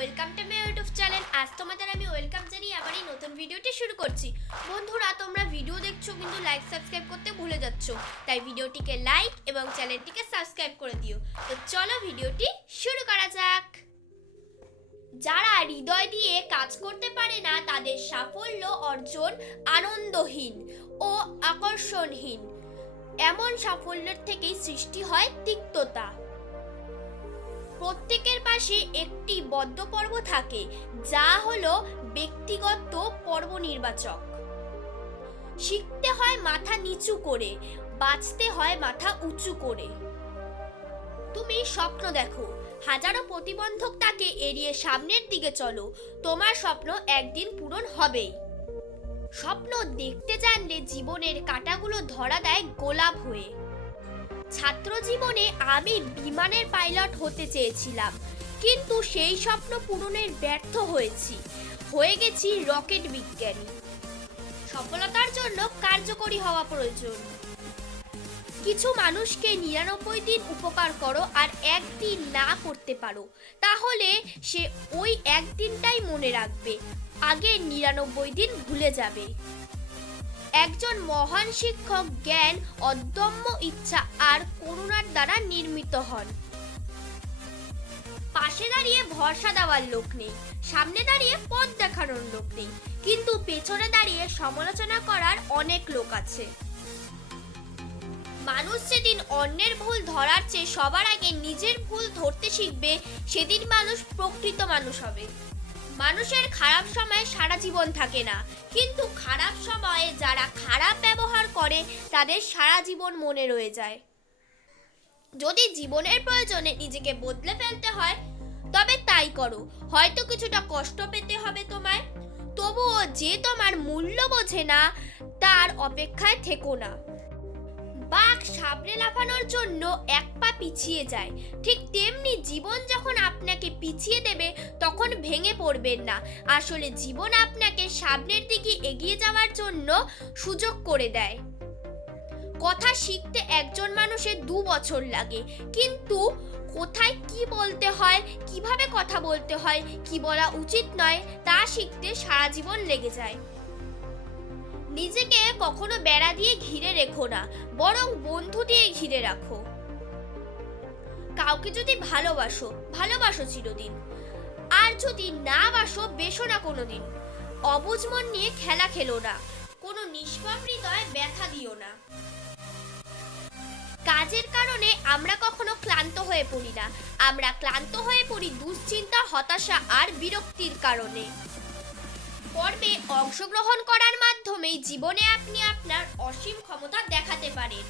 Welcome to my YouTube channel. আজ তোমাদের আমি ওয়েলকাম জানিয়ে আবার এই নতুন ভিডিওটি শুরু করছি। বন্ধুরা, তোমরা ভিডিও দেখছো কিন্তু লাইক সাবস্ক্রাইব করতে ভুলে যাচ্ছ, তাই ভিডিওটিকে লাইক এবং চ্যানেলটিকে সাবস্ক্রাইব করে দিও। তো চলো ভিডিওটি শুরু করা যাক। যারা হৃদয় দিয়ে কাজ করতে পারে না তাদের সাফল্য অর্জন আনন্দহীন ও আকর্ষণহীন। এমন সাফল্যের থেকেই সৃষ্টি হয় তিক্ততা। প্রত্যেকের পাশে একটি বদ্ধ পর্ব থাকে, যা হলো ব্যক্তিগত পর্ব নির্বাচক। শিখতে হয় মাথা নিচু করে, বাঁচতে হয় মাথা উঁচু করে। তুমি স্বপ্ন দেখো, হাজারো প্রতিবন্ধক তাকে এড়িয়ে সামনের দিকে চলো, তোমার স্বপ্ন একদিন পূরণ হবেই। স্বপ্ন দেখতে জানলে জীবনের কাঁটাগুলো ধরা দেয় গোলাপ হয়ে। ছাত্র জীবনে আমি বিমানের পাইলট হতে চেয়েছিলাম, কিন্তু সেই স্বপ্ন পূরণের ব্যর্থ হয়ে গেছি রকেট বিজ্ঞানী। সফলতার জন্য কার্যকরী হওয়া প্রয়োজন। কিছু মানুষকে 99 দিন উপকার করো আর একদিন না করতে পারো, তাহলে সে ওই একদিনটাই মনে রাখবে, আগে 99 দিন ভুলে যাবে। একজন মহান শিক্ষক জ্ঞান, অদম্য ইচ্ছা আর করুণার দ্বারা নির্মিত হন। পাশে দাঁড়িয়ে ভরসা দেওয়ার লোক নেই, সামনে দাঁড়িয়ে পথ দেখানোর লোক নেই, কিন্তু পেছনে দাঁড়িয়ে সমালোচনা করার অনেক লোক আছে। মানুষ যেদিন অন্যের ভুল ধরার চেয়ে সবার আগে নিজের ভুল ধরতে শিখবে, সেদিন মানুষ প্রকৃত মানুষ হবে। মানুষের খারাপ সময় সারা জীবন থাকে না, কিন্তু খারাপ সময়ে যারা খারাপ ব্যবহার করে তাদের সারা জীবন মনে রয়ে যায়। যদি জীবনের প্রয়োজনে নিজেকে বদলে ফেলতে হয় তবে তাই করো, হয়তো কিছুটা কষ্ট পেতে হবে তোমায়, তবুও যে তোমার মূল্য বোঝে না তার অপেক্ষায় থেকো না। বাঘ সামনে লাফানোর জন্য এক পা পিছিয়ে যায়, ঠিক তেমনি জীবন যখন আপনাকে পিছিয়ে দেবে তখন ভেঙে পড়বেন না। আসলে জীবন আপনাকে সামনের দিকে এগিয়ে যাওয়ার জন্য সুযোগ করে দেয়। কথা শিখতে একজন মানুষের 2 বছর লাগে, কিন্তু কোথায় কি বলতে হয়, কিভাবে কথা বলতে হয়, কি বলা উচিত নয় তা শিখতে সারা জীবন লেগে যায়। নিজেকে কখনো বেড়া দিয়ে ঘিরে রেখো না, বরং বন্ধু দিয়ে ঘিরে রাখো। কাউকে যদি ভালোবাসো চিরদিন, আর যদি না বাসো বেশো না কোনোদিন। অবুঝ মন নিয়ে খেলা খেলো না, কোনো নিষ্পাপ হৃদয়ে ব্যথা দিও না। কাজের কারণে আমরা কখনো ক্লান্ত হয়ে পড়ি না, আমরা ক্লান্ত হয়ে পড়ি দুশ্চিন্তা, হতাশা আর বিরক্তির কারণে। পর্বে অংশগ্রহণ করার মাধ্যমেই জীবনে আপনি আপনার অসীম ক্ষমতা দেখাতে পারেন।